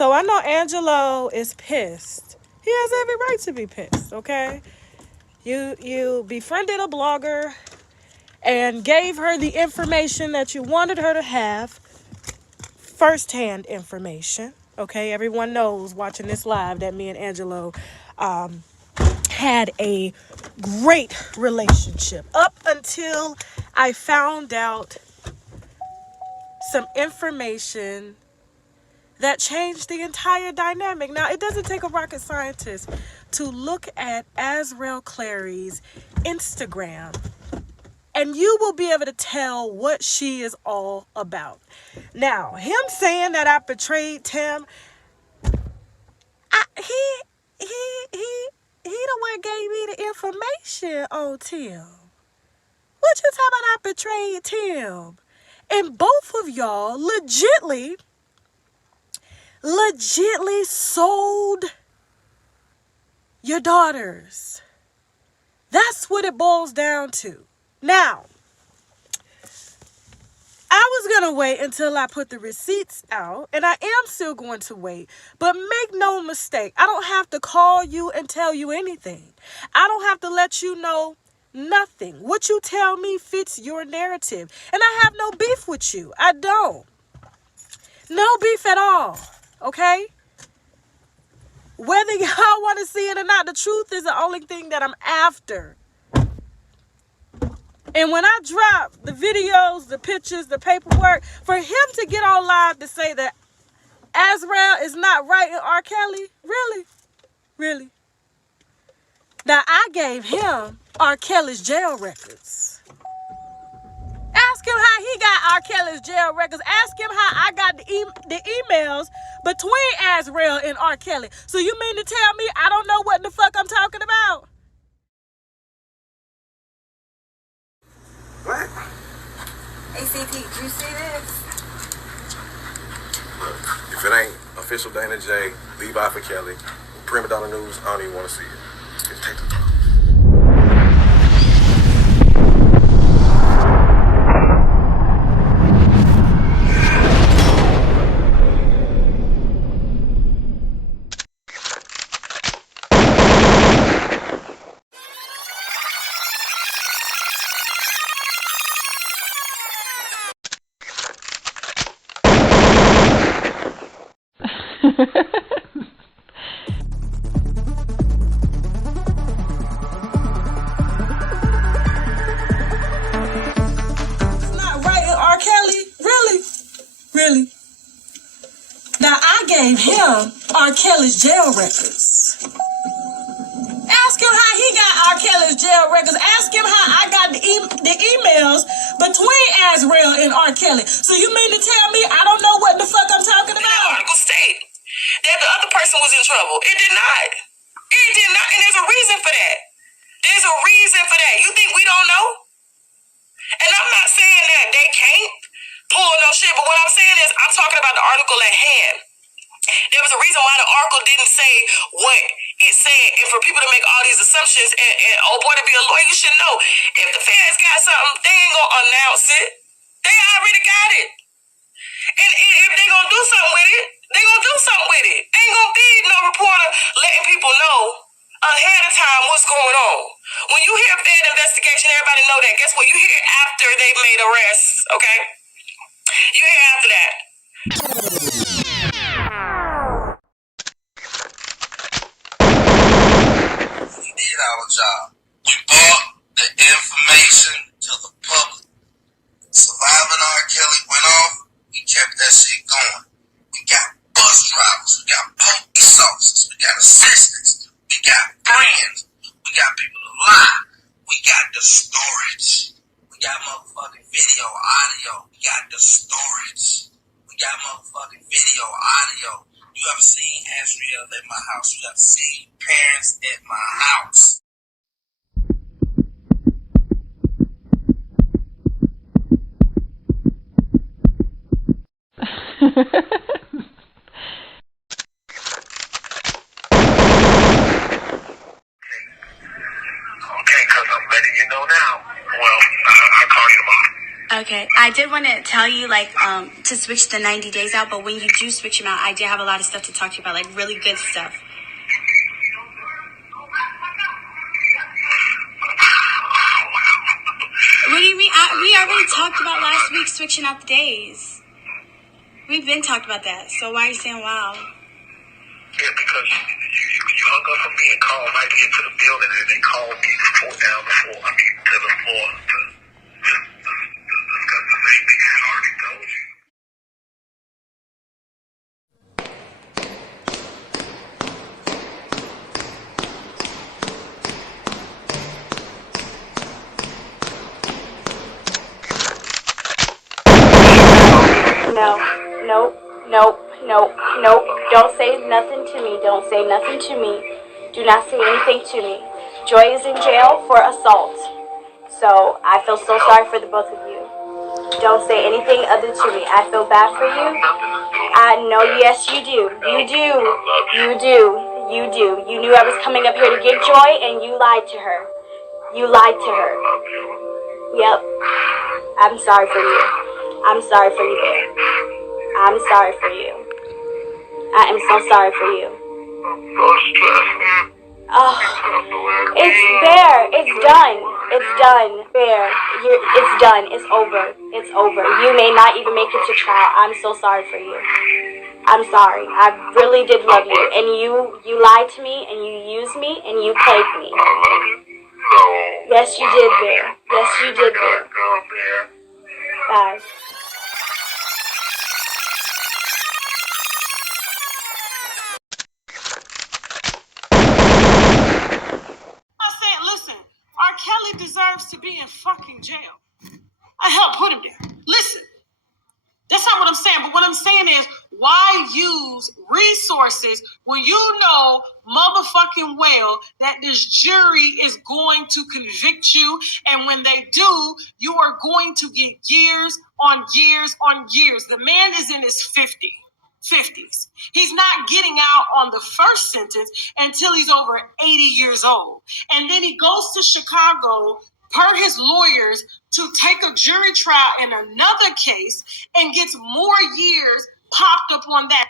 So I know Angelo is pissed. He has every right to be pissed, okay? You befriended a blogger and gave her the information that you wanted her to have, first-hand information, okay? Everyone knows watching this live that me and Angelo had a great relationship up until I found out some information that changed the entire dynamic. Now, it doesn't take a rocket scientist to look at Azrael Clary's Instagram, and you will be able to tell what she is all about. Now, him saying that I betrayed Tim, he the one gave me the information on Tim. What you talking about I betrayed Tim? And both of y'all legitly sold your daughters. That's what it boils down to. Now, I was going to wait until I put the receipts out, and I am still going to wait. But make no mistake, I don't have to call you and tell you anything. I don't have to let you know nothing. What you tell me fits your narrative. And I have no beef with you. I don't. No beef at all. Okay? Whether y'all want to see it or not, the truth is the only thing that I'm after. And when I drop the videos, the pictures, the paperwork, for him to get on live to say that Azrael is not right in R. Kelly, really? Really? Now, I gave him R. Kelly's jail records. Ask him how he got R. Kelly's jail records. Ask him how I got the emails between Azrael and R. Kelly. So you mean to tell me I don't know what the fuck I'm talking about? What? ACT, did you see this? Look, if it ain't official Dana J, Levi for Kelly, Prima Donna News, I don't even want to see it. Just take the time. Really? Now, I gave him R. Kelly's jail records. Ask him how he got R. Kelly's jail records. Ask him how I got the emails between Azrael and R. Kelly. So you mean to tell me I don't know what the fuck I'm talking about? That article state that the other person was in trouble. It did not. It did not. And there's a reason for that. There's a reason for that. You think we don't know? And I'm not saying that they can't pull no shit, but what I'm saying is I'm talking about the article at hand. There was a reason why the article didn't say what it said, and for people to make all these assumptions, and oh boy, to be a lawyer, you should know. If the feds got something, they ain't gonna announce it. They already got it. And if they gonna do something with it, they gonna do something with it. Ain't gonna be no reporter letting people know ahead of time what's going on. When you hear Fed investigation, everybody know that. Guess what? You hear after they've made arrests, okay? You hear after that. You did our job. You brought the information to the public. Surviving R. Kelly went off, we kept that shit going. We got bus drivers, we got police officers, we got assistants, we got friends, we got people to lie, we got the storage, we got motherfucking video, audio, we got the storage, we got motherfucking video, audio. You ever seen Azrael at my house? You ever seen parents at my house? Okay, I did want to tell you, like, to switch the 90 days out, but when you do switch them out, I did have a lot of stuff to talk to you about, like, really good stuff. What do you mean? We already talked about last week switching out the days. We've been talked about that, so why are you saying wow? Yeah, because you hung up on me and called right into the building, and they called me to the floor to discuss the same thing I had already told you. No. Don't say nothing to me. Don't say nothing to me. Do not say anything to me. Joy is in jail for assault. So I feel so sorry for the both of you. Don't say anything other to me. I feel bad for you. I know, yes, you do. You knew I was coming up here to get Joy, and you lied to her. Yep. I'm sorry for you. I'm sorry for you, Bear. I'm sorry for you. I am so sorry for you. Oh, it's Bear. It's done. Bear. It's done. It's over. You may not even make it to trial. I'm so sorry for you. I'm sorry. I really did love you. And you lied to me, and you used me, and you played me. Yes, you did, Bear. Bye. Listen, R. Kelly deserves to be in fucking jail. I helped put him there. Listen, that's not what I'm saying. But what I'm saying is, why use resources when you know motherfucking well that this jury is going to convict you, and when they do, you are going to get years on years on years. The man is in his 50s. He's not getting out on the first sentence until he's over 80 years old. And then he goes to Chicago, per his lawyers, to take a jury trial in another case and gets more years popped up on that.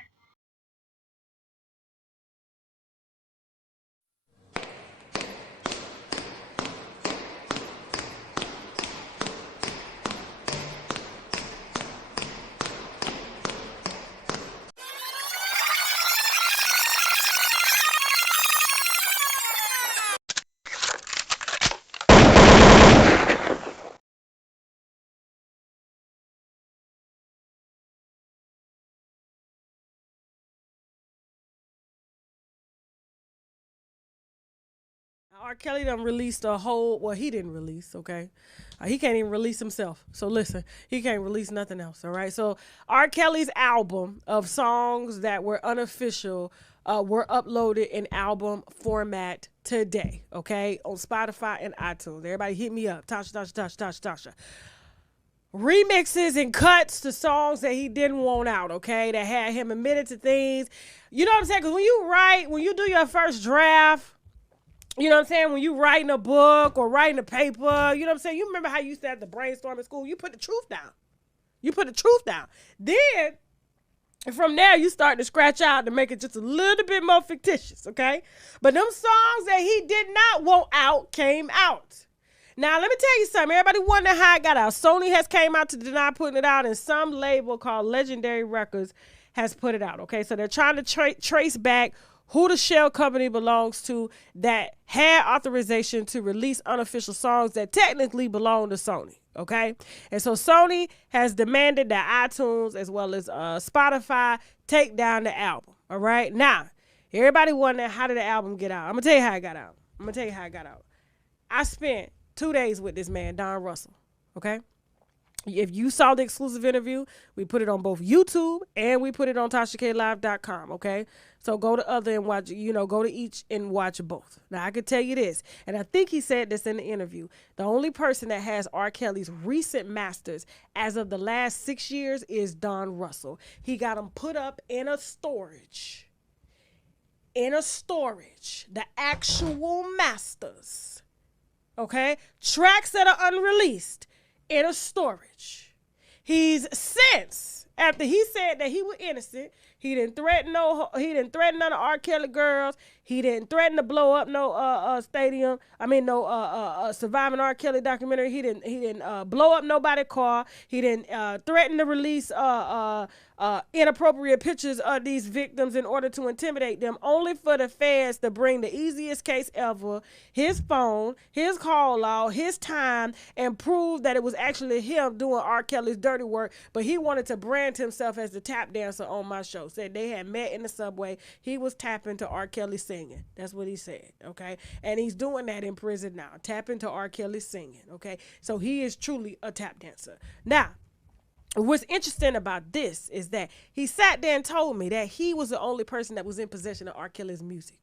R. Kelly done released a whole, well, he didn't release, okay? He can't even release himself. So listen, he can't release nothing else, all right? So R. Kelly's album of songs that were unofficial were uploaded in album format today, okay? On Spotify and iTunes. Everybody hit me up. Tasha. Remixes and cuts to songs that he didn't want out, okay? That had him admitted to things. You know what I'm saying? Because when you do your first draft, you know what I'm saying? When you writing a book or writing a paper, you know what I'm saying? You remember how you used to have to brainstorm in school? You put the truth down. Then, from there, you start to scratch out to make it just a little bit more fictitious, okay? But them songs that he did not want out came out. Now, let me tell you something. Everybody wondering how it got out. Sony has came out to deny putting it out, and some label called Legendary Records has put it out, okay? So they're trying to trace back who the shell company belongs to that had authorization to release unofficial songs that technically belong to Sony, okay? And so Sony has demanded that iTunes as well as Spotify take down the album, all right? Now, everybody wondering, how did the album get out? I'm going to tell you how it got out. I spent 2 days with this man, Don Russell, okay? If you saw the exclusive interview, we put it on both YouTube and we put it on TashaKLive.com, okay? So go to other and watch, go to each and watch both. Now, I can tell you this, and I think he said this in the interview. The only person that has R. Kelly's recent masters as of the last 6 years is Don Russell. He got them put up in a storage. The actual masters, okay? Tracks that are unreleased in a storage. He's since, after he said that he was innocent, he didn't threaten none of R. Kelly girls. He didn't threaten to blow up no stadium. I mean no surviving R. Kelly documentary. He didn't blow up nobody's car. He didn't threaten to release inappropriate pictures of these victims in order to intimidate them, only for the feds to bring the easiest case ever, his phone, his call log, his time, and prove that it was actually him doing R. Kelly's dirty work. But he wanted to brand himself as the tap dancer on my show. Said they had met in the subway. He was tapping to R. Kelly singing. That's what he said, okay? And he's doing that in prison now, tapping to R. Kelly singing, okay? So he is truly a tap dancer. Now, what's interesting about this is that he sat there and told me that he was the only person that was in possession of R. Kelly's music.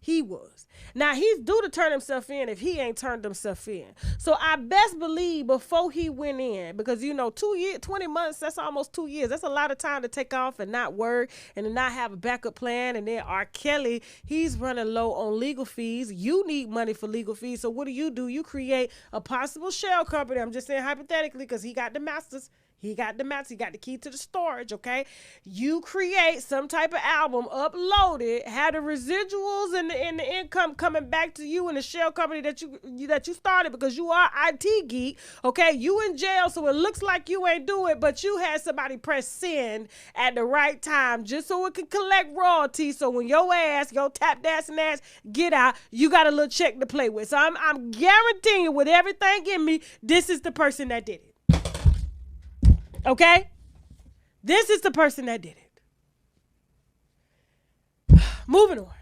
He was. Now, he's due to turn himself in if he ain't turned himself in. So I best believe before he went in, because, 2 years, 20 months, that's almost 2 years. That's a lot of time to take off and not work and to not have a backup plan. And then R. Kelly, he's running low on legal fees. You need money for legal fees. So what do? You create a possible shell company. I'm just saying hypothetically because he got the masters. He got the key to the storage, okay? You create some type of album, upload it, have the residuals and the income coming back to you in the shell company that you started because you are IT geek, okay? You in jail, so it looks like you ain't do it, but you had somebody press send at the right time just so it can collect royalties. So when your tap dancing ass get out, you got a little check to play with. So I'm guaranteeing you with everything in me, this is the person that did it. Okay? This is the person that did it. Moving on.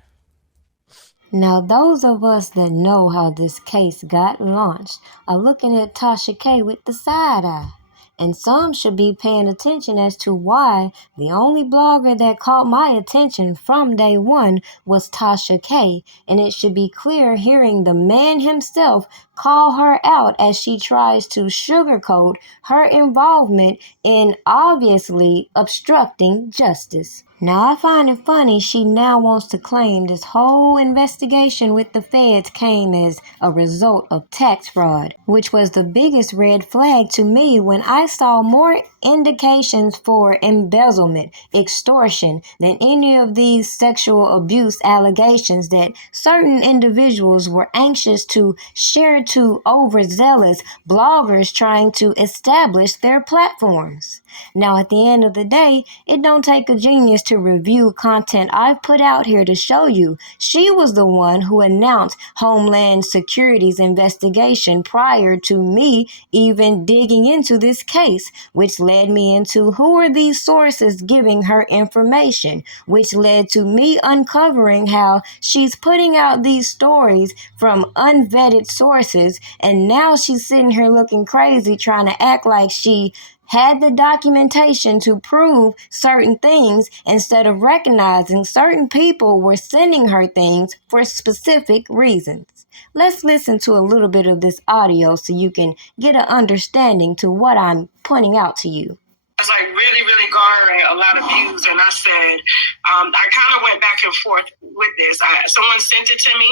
Now, those of us that know how this case got launched are looking at Tasha K with the side eye. And some should be paying attention as to why the only blogger that caught my attention from day one was Tasha K. And it should be clear hearing the man himself call her out as she tries to sugarcoat her involvement in obviously obstructing justice. Now, I find it funny she now wants to claim this whole investigation with the feds came as a result of tax fraud, which was the biggest red flag to me when I saw more indications for embezzlement, extortion than any of these sexual abuse allegations that certain individuals were anxious to share to overzealous bloggers trying to establish their platforms. Now, at the end of the day, it don't take a genius to review content I've put out here to show you she was the one who announced Homeland Security's investigation prior to me even digging into this case, which led me into who are these sources giving her information, which led to me uncovering how she's putting out these stories from unvetted sources, and now she's sitting here looking crazy trying to act like she had the documentation to prove certain things instead of recognizing certain people were sending her things for specific reasons. Let's listen to a little bit of this audio so you can get an understanding to what I'm pointing out to you. It's like really, really garnering a lot of views, and I said, I kind of went back and forth with this. Someone sent it to me,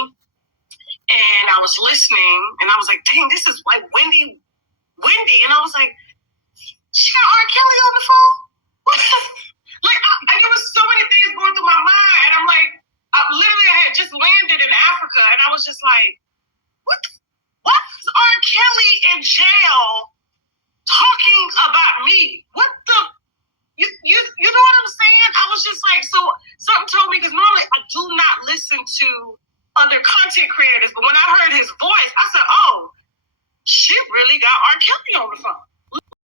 and I was listening, and I was like, dang, this is like Wendy, and I was like, she got R. Kelly on the phone? There was so many things going through my mind, and I'm like, I had just landed in Africa, and I was just like, why is R. Kelly in jail talking about me? What the, you know what I'm saying? I was just like, so something told me, because normally I do not listen to other content creators, but when I heard his voice, I said, oh, she really got R. Kelly on the phone.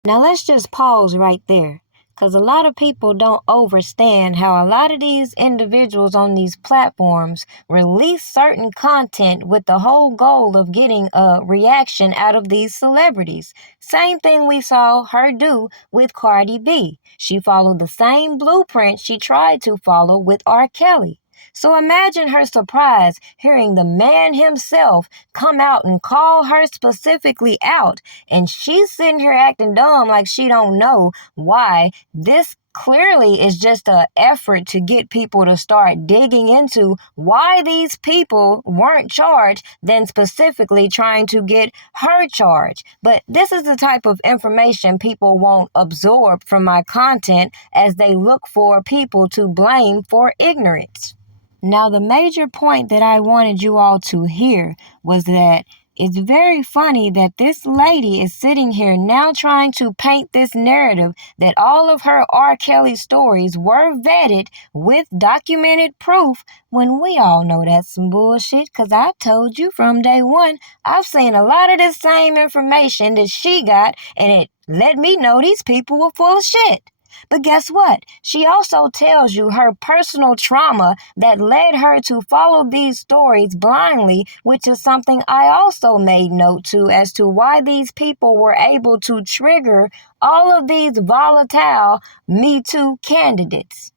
Now let's just pause right there, because a lot of people don't understand how a lot of these individuals on these platforms release certain content with the whole goal of getting a reaction out of these celebrities. Same thing we saw her do with Cardi B. She followed the same blueprint she tried to follow with R. Kelly. So imagine her surprise hearing the man himself come out and call her specifically out, and she's sitting here acting dumb like she don't know why this clearly is just an effort to get people to start digging into why these people weren't charged than specifically trying to get her charged. But this is the type of information people won't absorb from my content as they look for people to blame for ignorance. Now, the major point that I wanted you all to hear was that it's very funny that this lady is sitting here now trying to paint this narrative that all of her R. Kelly stories were vetted with documented proof when we all know that's some bullshit, because I told you from day one, I've seen a lot of this same information that she got, and it let me know these people were full of shit. But guess what? She also tells you her personal trauma that led her to follow these stories blindly, which is something I also made note to as to why these people were able to trigger all of these volatile Me Too candidates.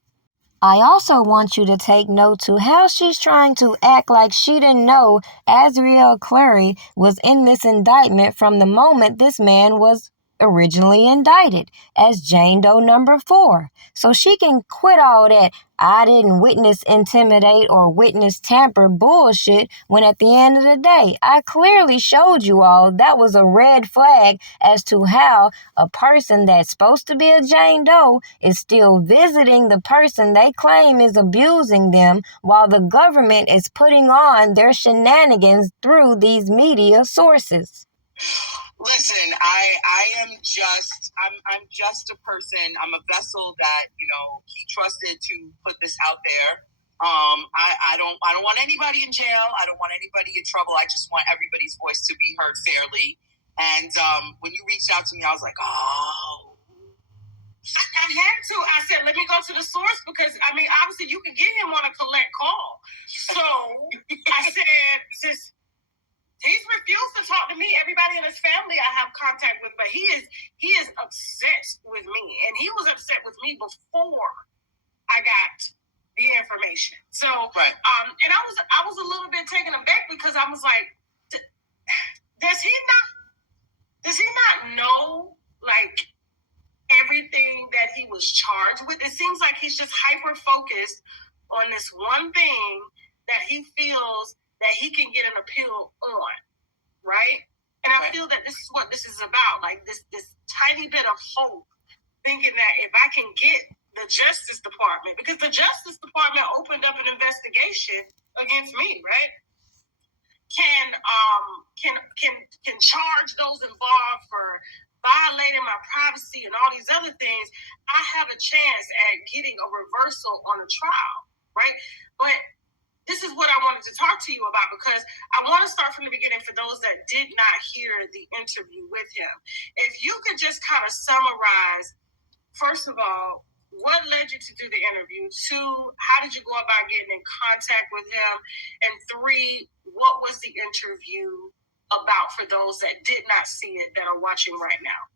I also want you to take note to how she's trying to act like she didn't know Azriel Clary was in this indictment from the moment this man was originally indicted as Jane Doe number 4. So she can quit all that I didn't witness intimidate or witness tamper bullshit when at the end of the day, I clearly showed you all that was a red flag as to how a person that's supposed to be a Jane Doe is still visiting the person they claim is abusing them while the government is putting on their shenanigans through these media sources. Listen, I'm just a person. I'm a vessel that, he trusted to put this out there. I don't want anybody in jail. I don't want anybody in trouble. I just want everybody's voice to be heard fairly. And when you reached out to me, I was like, oh. I had to. I said, let me go to the source because, obviously you can get him on a collect call. So I said, sis, he's refused to talk to me. Everybody in his family I have contact with, but he is obsessed with me. And he was upset with me before I got the information. So, right. And I was a little bit taken aback because I was like, does he not know, like, everything that he was charged with? It seems like he's just hyper-focused on this one thing that he feels that he can get an appeal on. Right? And I feel that this is what this is about, like this tiny bit of hope, thinking that if I can get the Justice Department, because the Justice Department opened up an investigation against me, right? Can charge those involved for violating my privacy and all these other things, I have a chance at getting a reversal on a trial, right? But this is what I wanted to talk to you about because I want to start from the beginning for those that did not hear the interview with him. If you could just kind of summarize, first of all, what led you to do the interview? 2, how did you go about getting in contact with him? And 3, what was the interview about for those that did not see it that are watching right now?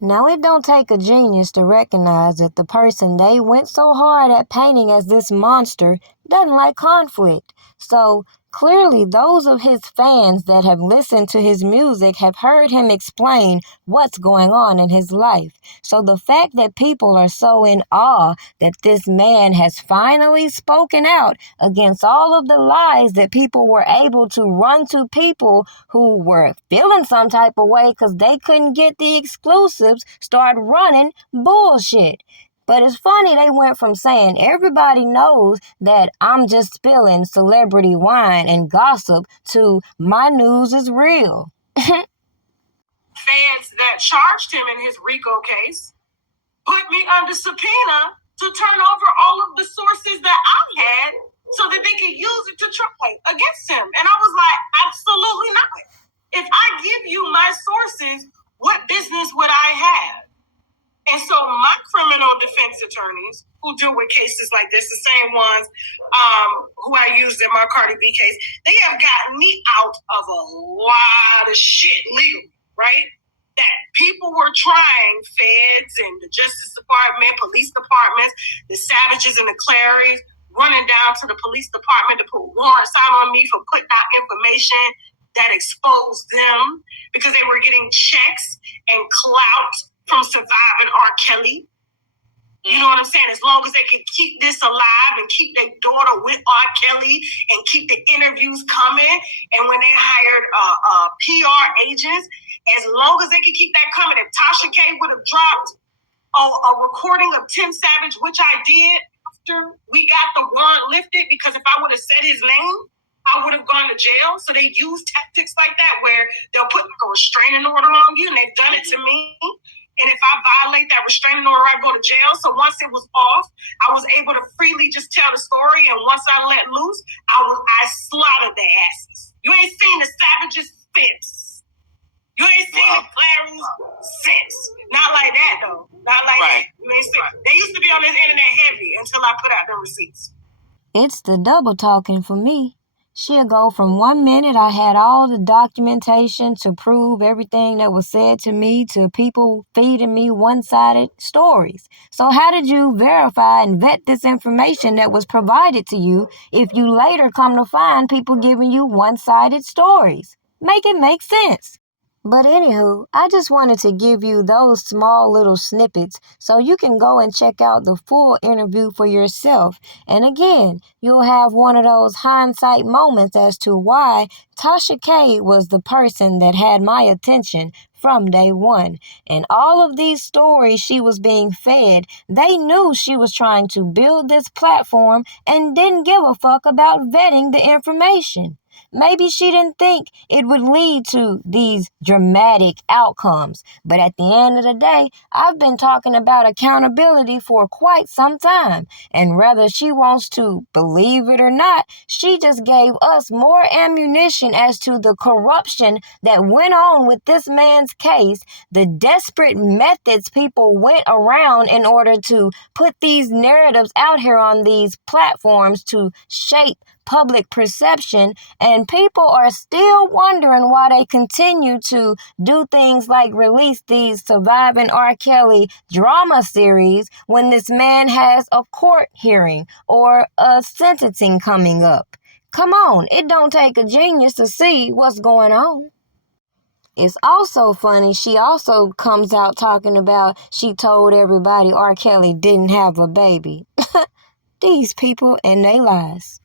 Now, it don't take a genius to recognize that the person they went so hard at painting as this monster doesn't like conflict. So, clearly, those of his fans that have listened to his music have heard him explain what's going on in his life. So, the fact that people are so in awe that this man has finally spoken out against all of the lies that people were able to run to people who were feeling some type of way because they couldn't get the exclusives, start running bullshit. But it's funny, they went from saying everybody knows that I'm just spilling celebrity wine and gossip to my news is real. Fans that charged him in his RICO case put me under subpoena to turn over all of the sources that I had so that they could use it to try against him. And I was like, absolutely not. If I give you my sources, what business would I have? And so my criminal defense attorneys who deal with cases like this, the same ones who I used in my Cardi B case, they have gotten me out of a lot of shit legally, right? That people were trying, feds and the Justice Department, police departments, the Savages and the Clarys, running down to the police department to put warrants out on me for putting out information that exposed them because they were getting checks and clout from surviving R. Kelly. You know what I'm saying? As long as they can keep this alive and keep their daughter with R. Kelly and keep the interviews coming, and when they hired PR agents, as long as they can keep that coming, if Tasha K would have dropped a recording of Tim Savage, which I did after we got the warrant lifted, because if I would have said his name, I would have gone to jail. So they use tactics like that where they'll put like a restraining order on you, and they've done it to me. And if I violate that restraining order, I go to jail. So once it was off, I was able to freely just tell the story. And once I let loose, I slaughtered their asses. You ain't seen the Savages since. You ain't seen the Clarence since. Not like that, though. Not like that. You ain't seen. They used to be on this internet heavy until I put out the receipts. It's the double talking for me. She'll go from 1 minute I had all the documentation to prove everything that was said to me to people feeding me one-sided stories. So how did you verify and vet this information that was provided to you if you later come to find people giving you one-sided stories? Make it make sense. But anywho, I just wanted to give you those small little snippets so you can go and check out the full interview for yourself. And again, you'll have one of those hindsight moments as to why Tasha K was the person that had my attention from day one. And all of these stories she was being fed, they knew she was trying to build this platform and didn't give a fuck about vetting the information. Maybe she didn't think it would lead to these dramatic outcomes. But at the end of the day, I've been talking about accountability for quite some time. And whether she wants to believe it or not, she just gave us more ammunition as to the corruption that went on with this man's case, the desperate methods people went around in order to put these narratives out here on these platforms to shape public perception, and people are still wondering why they continue to do things like release these Surviving R. Kelly drama series when this man has a court hearing or a sentencing coming up. Come on, it don't take a genius to see what's going on. It's also funny, she also comes out talking about she told everybody R. Kelly didn't have a baby. These people and they lies.